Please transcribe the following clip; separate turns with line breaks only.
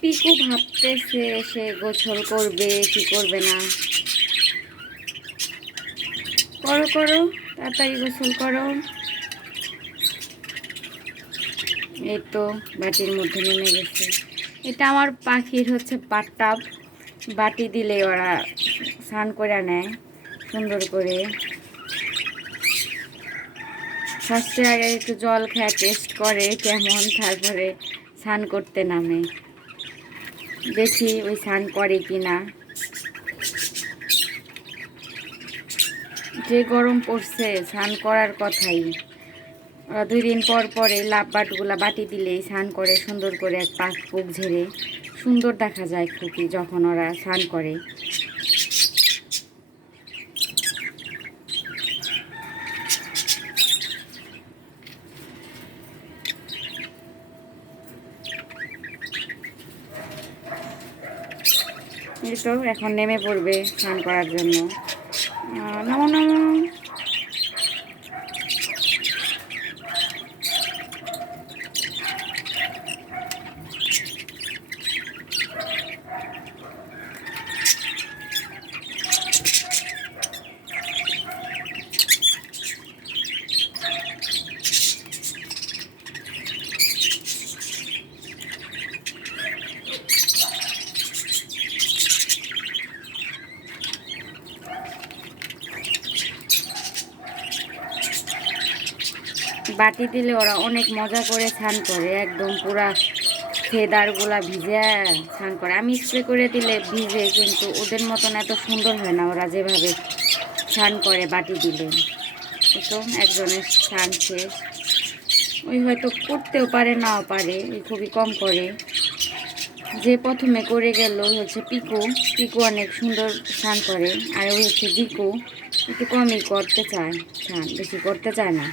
পিকু ভাবতেছে সে গোসল করবে, কি করবে না। করো করো, তাড়াতাড়ি গোসল করো। এই তো বাটির মধ্যে নেমে গেছে। এটা আমার পাখির হচ্ছে পাট্টাব বাটি দিলে ওরা স্নান করে নেয়, সুন্দর করে। ফার্স্টে আগে একটু জল খেয়ে টেস্ট করে কেমন, তারপরে স্নান করতে নামে। দেখি ওই স্নান করে কি না যে গরম পড়ছে, স্নান করার কথাই। ওরা দুই দিন পর পরে লাভ বাটগুলা বাটি দিলে স্নান করে, সুন্দর করে এক পাক পুক ঝেড়ে, সুন্দর দেখা যায় খুকি যখন ওরা স্নান করে। তো এখন নেমে পড়বে স্নান করার জন্য। নমো নামো। বাটি দিলে ওরা অনেক মজা করে স্নান করে, একদম পুরা ফেদারগুলা ভিজে স্নান করে। আমি স্প্রে করে দিলে ভিজে, কিন্তু ওদের মতন এত সুন্দর হয় না ওরা যেভাবে স্নান করে বাটি দিলে। তো একজনের স্নান শেষ। ওই হয়তো করতেও পারে, নাও পারে খুবই কম করে। যে প্রথমে করে গেল হচ্ছে পিকু। পিকু অনেক সুন্দর স্নান করে, আর ওই হচ্ছে জিকু। একটু কমই করতে চায়, স্নান, বেশি করতে চায় না।